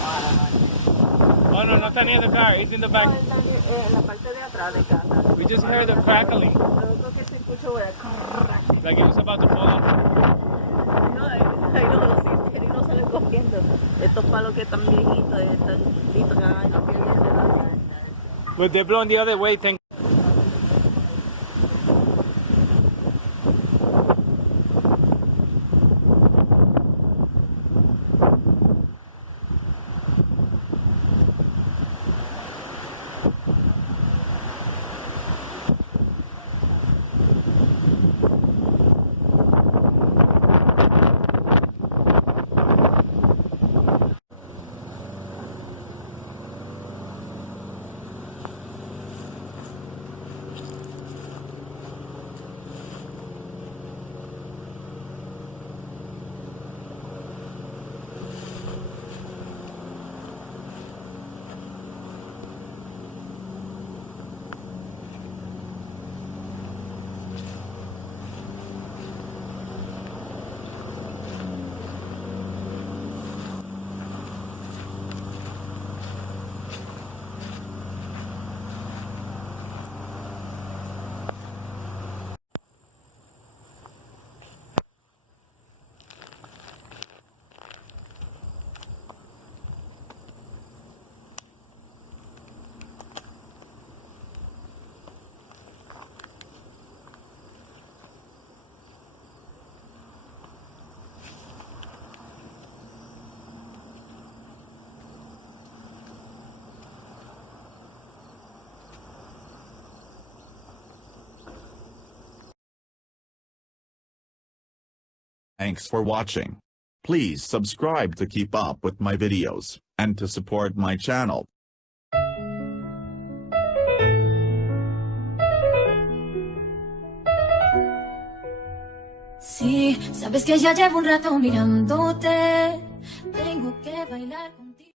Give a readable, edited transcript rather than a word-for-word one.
Oh no, no está near the car. He's in the No, back. él también, en la parte de atrás de casa. We just heard the crackling, Luego que se escuchó el crack. like it was about to fall off. No, ahí los ingenieros salen cogiendo. Estos palos que están viejitos, están listos que hagan los pies de la. But they're blowing the other way. Thank. Thanks for watching. Please subscribe to keep up with my videos, and to support my channel. Sí, sabes que ya llevo un rato mirándote. Tengo que bailar contigo.